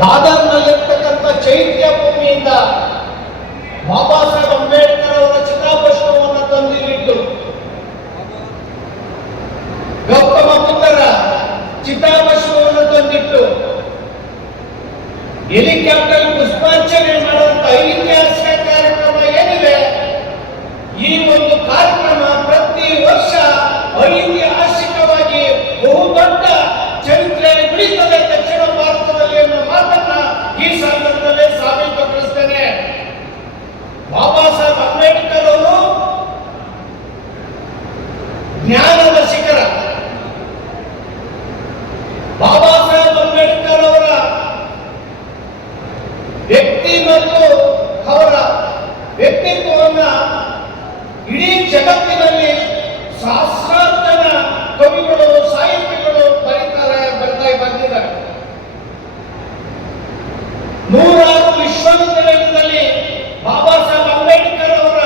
ದಾದರ್ನಲ್ಲಿರ್ತಕ್ಕಂಥ ಚೈತ್ಯ ಭೂಮಿಯಿಂದ ಬಾಬಾ ಸಾಹೇಬ್ ಅಂಬೇಡ್ಕರ್ ಅವರ ಚಿತಾಭಸ್ಮವನ್ನು ತಂದಿಲ್ಲಿಟ್ಟು ಗೌತಮ ಬುದ್ಧರ ಚಿತಾಭಸ್ಮವನ್ನು ತಂದಿಟ್ಟು ಹೆಲಿಕಾಪ್ಟರ್ ಪುಷ್ಪಾರ್ಚನೆ ಮಾಡುವಂತ ಐತಿಹಾಸಿಕ ಕಾರ್ಯಕ್ರಮ ಏನಿದೆ, ಈ ಒಂದು ಕಾರ್ಯಕ್ರಮ ಪ್ರತಿ ವರ್ಷ ಐತಿಹಾಸಿಕವಾಗಿ ಬಹುದೊಡ್ಡ ಚರಿತ್ರೆ ಉಳಿತದೆ ದಕ್ಷಿಣ ಭಾರತದಲ್ಲಿ ಅನ್ನೋ ಮಾತನ್ನ ಈ ಸಂದರ್ಭದಲ್ಲಿ ಸಾಬೀತುಪಡಿಸ್ತೇನೆ. ಬಾಬಾ ಸಾಹೇಬ್ ಅಂಬೇಡ್ಕರ್ ಅವರು ಜ್ಞಾನದ ಶಿಖರ. ಬಾಬಾ ಸಾಹೇಬ್ ಅಂಬೇಡ್ಕರ್ ಅವರ ವ್ಯಕ್ತಿ ಮತ್ತು ಅವರ ವ್ಯಕ್ತಿತ್ವವನ್ನ ಇಡೀ ಜಗತ್ತಿನಲ್ಲಿ ಸಹಸ್ರಾರು ಜನ ಕವಿಗಳು ಸಾಹಿತಿಗಳು ಬರ್ತಾ ಬಂದಿದ್ದಾರೆ. ನೂರಾರು ವಿಶ್ವವಿದ್ಯಾಲಯದಲ್ಲಿ ಬಾಬಾ ಸಾಹೇಬ್ ಅಂಬೇಡ್ಕರ್ ಅವರ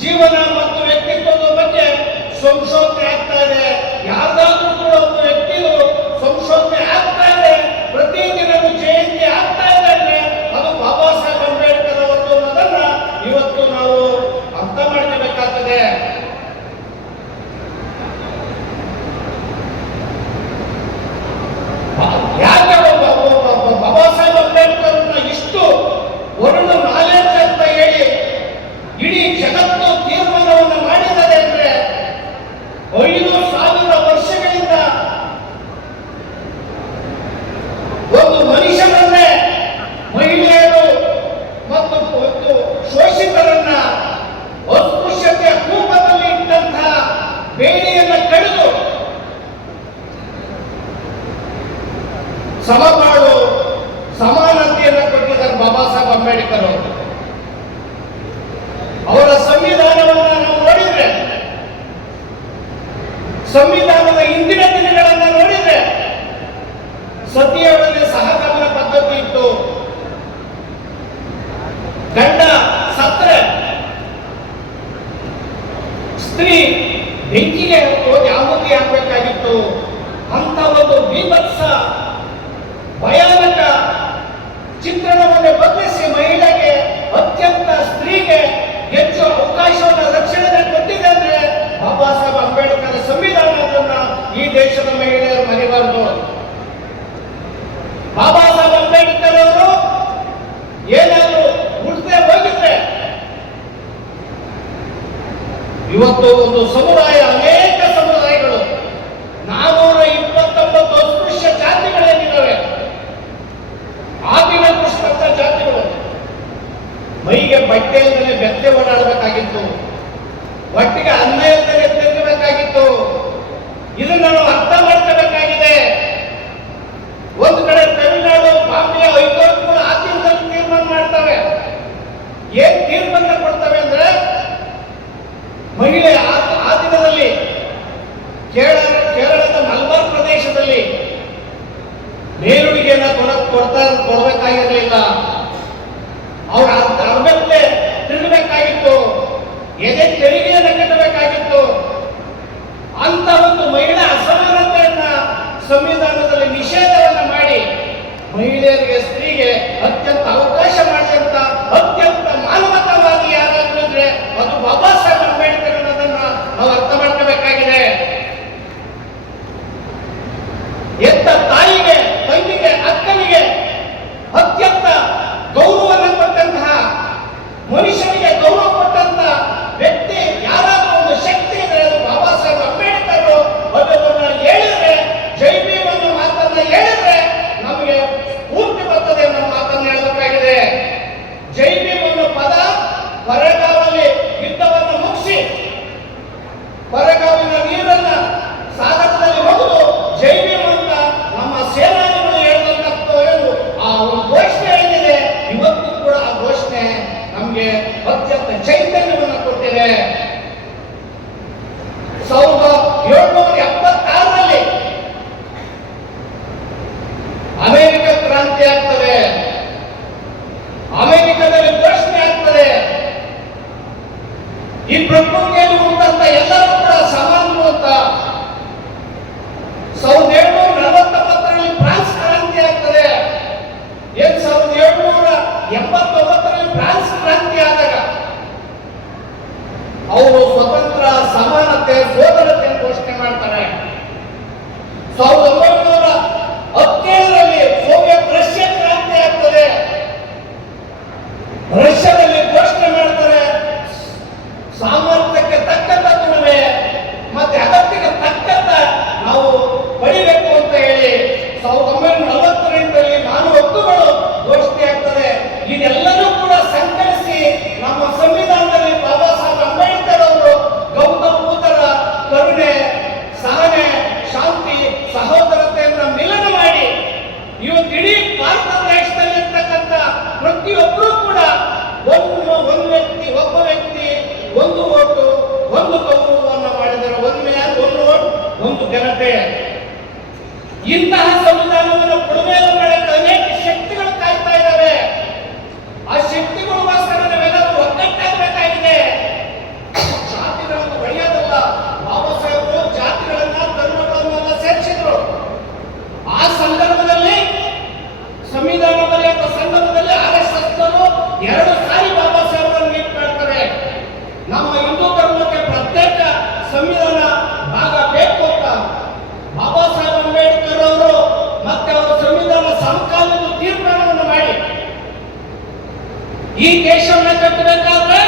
ಜೀವನ ಮತ್ತು ವ್ಯಕ್ತಿತ್ವದ ಬಗ್ಗೆ ಸಂಶೋಧನೆ ಆಗ್ತಾ ಇದೆ. ಯಾರ್ದಾದ್ರೂ ಕೂಡ ಒಬ್ಬ ವ್ಯಕ್ತಿಗಳು ಸಂಶೋಧನೆ ಆಗ್ತಾ ಇದೆ, ಪ್ರತಿದಿನವೂ ಜಯಂತಿ ಆಗ್ತಾ ಇದೆ ಅಂದ್ರೆ ಅದು ಬಾಬಾ ಸಾಹೇಬ್ ಅಂಬೇಡ್ಕರ್ ಅವರು ಅನ್ನೋದನ್ನ ಇವತ್ತು ನಾವು ಅರ್ಥ ಮಾಡ್ಕೋಬೇಕಾಗ್ತದೆ. ಯಾಕೆ ಬಾಬಾ ಸಾಹೇಬ್ ಅಂಬೇಡ್ಕರ್ ಇಷ್ಟು ವರ್ಲ್ಡ್ ನಾಲೆಡ್ಜ್ ಅಂತ ಹೇಳಿ ಇಡೀ ಜಗತ್ತು ತೀರ್ಮಾನವನ್ನು ಮಾಡಿದ್ದಾರೆ ಅಂದ್ರೆ 5,000 ವರ್ಷಗಳಿಂದ ಒಂದು ಮನುಷ್ಯನನ್ನೇ ಮಹಿಳೆಯರು ಮತ್ತು ಶೋಷಿತರನ್ನ ಅಸ್ಪೃಶ್ಯತೆಯ ಕೂಪದಲ್ಲಿ ಇಟ್ಟಂತಹ ಬೇಡಿಯನ್ನು ಕಡಿದು ಸಮಪಾಡು ಸಮಾನತೆಯನ್ನು ಕೊಟ್ಟಿದ್ದಾರೆ ಬಾಬಾ ಸಾಹೇಬ್ ಅಂಬೇಡ್ಕರ್ ಅವರು. ಅವರ ಸಂವಿಧಾನವನ್ನು ನಾವು ನೋಡಿದ್ರೆ, ಸಂವಿಧಾನದ ಹಿಂದಿನ ದಿನಗಳನ್ನು ನೋಡಿದ್ರೆ ಸತಿಯೊಡನೆ ಸಹಗಮನ ಪದ್ಧತಿ ಇತ್ತು. ಗಂಡ ಸತ್ರೆ ಸ್ತ್ರೀ ಬೆಂಕಿಗೆ ಹೋಗಿ ಆಹುತಿ ಆಗಬೇಕಾಗಿತ್ತು. ಅಂತ ಒಂದು ಬೀಭತ್ಸ ಭಯಾನಕ ಚಿತ್ರಣವನ್ನು ಬದಲಿಸಿ ಮಹಿಳೆಗೆ ಅತ್ಯಂತ ಸ್ತ್ರೀಗೆ ಹೆಚ್ಚು ಅವಕಾಶವನ್ನು ರಕ್ಷಣೆ ಕೊಟ್ಟಿದೆ ಅಂದ್ರೆ ಬಾಬಾ ಸಾಹೇಬ್ ಅಂಬೇಡ್ಕರ್ ಸಂವಿಧಾನದನ್ನ ಈ ದೇಶದ ಮಹಿಳೆಯರು ಮರಿಬಾರದು. ಬಾಬಾ ಸಾಹೇಬ್ ಅಂಬೇಡ್ಕರ್ ಅವರು ಏನಾದರೂ ಉಳಿದೇ ಹೋಗಿದ್ರೆ ಇವತ್ತು ಒಂದು ಸಮುದಾಯ, ಅನೇಕ ಸಮುದಾಯಗಳು 429 ಅಸ್ಪೃಶ್ಯ ಜಾತಿಗಳೇನಿದ್ದಾವೆ, ಆದಿನ ಪುಷ್ಪಂತ ಜಾತಿಗಳು ಮೈಗೆ ಬಟ್ಟೆ ಇಲ್ಲದೆ ಬೆತ್ತೆ ಓಡಾಡಬೇಕಾಗಿತ್ತು, ಒಟ್ಟಿಗೆ ಅನ್ನ ಇಲ್ಲದೆ ತಿನ್ನಬೇಕಾಗಿತ್ತು. ಇದನ್ನು ನಾವು ಅರ್ಥ ಮಾಡ್ಕೋಬೇಕಾಗಿದೆ. ಒಂದು ಕಡೆ ತಮಿಳುನಾಡು, ಬಾಂಬೆ ಹೈಕೋರ್ಟ್ ಕೂಡ ಆ ದಿನದಲ್ಲಿ ತೀರ್ಮಾನ ಮಾಡ್ತವೆ. ಏನ್ ತೀರ್ಮಾನ ಕೊಡ್ತವೆ ಅಂದ್ರೆ, ಮಹಿಳೆ ಆ ದಿನದಲ್ಲಿ ಕೇರಳದ ಮಲಬಾರ್ ಪ್ರದೇಶದಲ್ಲಿ ನೇರುಳಿಗೆಯನ್ನು ಕೊಡಬೇಕಾಗಿರಲಿಲ್ಲ. ಅವ್ರ ಅರ್ಧಕ್ಕೆ ತಿರುಗಬೇಕಾಗಿತ್ತು, ಎದೆ ತೆರಿಗೆಯನ್ನು ಕಟ್ಟಬೇಕಾಗಿತ್ತು. ಅಂತ ಒಂದು ಮಹಿಳಾ ಅಸಮಾನತೆಯನ್ನ ಸಂವಿಧಾನದಲ್ಲಿ ನಿಷೇಧವನ್ನ ಮಾಡಿ ಮಹಿಳೆಯರಿಗೆ, ಸ್ತ್ರೀಗೆ ಅತ್ಯಂತ ಅವಕಾಶ ಮಾಡಿದಂತ ಅತ್ಯಂತ ಮಾನವತಾವಾದಿ ಯಾರಾದ್ರೂ ಅಂದ್ರೆ ಅದು ಬಾಬಾ ಸಾಹೇಬ್ ಅಂಬೇಡ್ಕರ್ ಅನ್ನೋದನ್ನ ನಾವು ಅರ್ಥ ಮಾಡ್ಕೋಬೇಕಾಗಿದೆ. ಎತ್ತ ತಾಯಿಗೆ, ತಂಗಿಗೆ, ಅಕ್ಕನಿಗೆ ಅತ್ಯಂತ ಗೌರವವನ್ನು ಕೊಟ್ಟಂತಹ, ಮನುಷ್ಯನಿಗೆ ಗೌರವ ಕೊಟ್ಟಂತ ವ್ಯಕ್ತಿ ಯಾರಾದ್ರೂ ಒಂದು ಶಕ್ತಿ ಇದ್ರೆ ಅದು ಬಾಬಾ ಸಾಹೇಬ್ ಅಂಬೇಡ್ಕರ್. ಅದನ್ನ ಹೇಳಿದ್ರೆ, ಜೈ ಭೀಮ್ ಅನ್ನೋ ಮಾತನ್ನ ಹೇಳಿದ್ರೆ ನಮಗೆ ಸ್ಫೂರ್ತಿ ಬರ್ತದೆ ಅನ್ನೋ ಮಾತನ್ನ ಹೇಳಬೇಕಾಗಿದೆ. ಚೈತನ್ಯವನ್ನು ಕೊಟ್ಟಿದೆ. 1776ರಲ್ಲಿ ಅಮೆರಿಕ ಕ್ರಾಂತಿ ಆಗ್ತದೆ. ಅಮೆರಿಕದಲ್ಲಿ ಘೋಷಣೆ ಆಗ್ತದೆ, ಈ ಪ್ರಕೃತಿಯಲ್ಲಿ ಉಂಟಂತ ಎಲ್ಲರೂ ಕೂಡ ಸಮಾನರು ಅಂತ. 1749ರಲ್ಲಿ ಫ್ರಾನ್ಸ್ ಕ್ರಾಂತಿ ಆಗ್ತದೆ. 1789ರಲ್ಲಿ ಫ್ರಾನ್ಸ್ ಕ್ರಾಂತಿ ಆದಾಗ ಅವರು ಸ್ವತಂತ್ರ, ಸಮಾನತೆ, ಸೋದರತೆ ಘೋಷಣೆ ಮಾಡ್ತಾರೆ. 1917ರಲ್ಲಿ ಸೋವಿಯತ್ ರಷ್ಯಾ ಕ್ರಾಂತಿ ಆಗ್ತದೆ. ರಷ್ಯಾದಲ್ಲಿ ಘೋಷಣೆ ಮಾಡ್ತಾರೆ, ಸಾಮರ್ಥ್ಯಕ್ಕೆ ತಕ್ಕಂತ ದುಡಿಮೆ ಮತ್ತೆ ಅಗತ್ಯಕ್ಕೆ ತಕ್ಕಂತ ನಾವು ಪಡಿಬೇಕು ಅಂತ ಹೇಳಿ 1948ರಲ್ಲಿ ಮಾನವ ಹಕ್ಕುಗಳು ಘೋಷಣೆ ಆಗ್ತದೆ. ಇದೆಲ್ಲನೂ ಕೂಡ ಸಂಕಲಿಸಿ ನಮ್ಮ ಸಂವಿಧಾನದಲ್ಲಿ ಬಾಬಾ ಸಾಹೇಬ್ ಅಂಬೇಡ್ಕರ್ ಅವರು ಗೌತಮ ಬುದ್ಧರ ಕರುಣೆ, ಸಹನೆ, ಶಾಂತಿ, ಸಹೋದರತೆಯನ್ನು ಮಿಲನ ಮಾಡಿ ಇವತ್ತು ಇಡೀ ಭಾರತ ದೇಶದಲ್ಲಿ ಇರ್ತಕ್ಕಂಥ ಪ್ರತಿಯೊಬ್ಬರೂ ಕೂಡ ಒಂದು ವ್ಯಕ್ತಿ, ಒಬ್ಬ ವ್ಯಕ್ತಿ, ಒಂದು ಓಟು, ಒಂದು ಗೌರವವನ್ನು ಮಾಡಿದರೆ, ಒಂದು ಮ್ಯಾನ್, ಒಂದು ಓಟ್, ಒಂದು ಜನತೆ. ಇಂತಹ ಸಂವಿಧಾನವನ್ನು ಕೊಡುಗೆಯನ್ನು ಮಾಡಕ್ಕೆ ಅನೇಕ ಶಕ್ತಿಗಳು ಕಾಯ್ತಾ ಇದ್ದಾವೆ. ಆ ಶಕ್ತಿಗಳಿಗೋಸ್ಕರ ನಾವೆಲ್ಲರೂ ಒಗ್ಗಟ್ಟಾಗಬೇಕಾಗಿದೆ. ಜಾತಿಗಳನ್ನು ಬೆಳೆಯೋದಲ್ಲ. ಬಾಬಾ ಸಾಹೇಬರು ಜಾತಿಗಳನ್ನ, ಧರ್ಮಗಳನ್ನೆಲ್ಲ ಸೇರಿಸಿದ್ರು. ಆ ಸಂದರ್ಭದಲ್ಲಿ, ಸಂವಿಧಾನ ಬರೆಯುವ ಸಂದರ್ಭದಲ್ಲಿ RSS ನವರು 2 ಸಾರಿ ಬಾಬಾ ಸಾಹೇಬರನ್ನು ಮೀಟ್ ಮಾಡ್ತಾರೆ. ನಮ್ಮ ಹಿಂದೂ ಧರ್ಮಕ್ಕೆ ಪ್ರತ್ಯೇಕ ಸಂವಿಧಾನ ಭಾಗ ಬೇಕು ಅಂತ ಬಾಬಾ ಸಾಹೇಬ್ ಅಂಬೇಡ್ಕರ್ ಅವರು ಮತ್ತೆ ಅವರ ಸಂವಿಧಾನ ಸಮಕಾಲೀನ ತೀರ್ಮಾನವನ್ನು ಮಾಡಿ ಈ ದೇಶವನ್ನು ಕಟ್ಟಬೇಕಾದ್ರೆ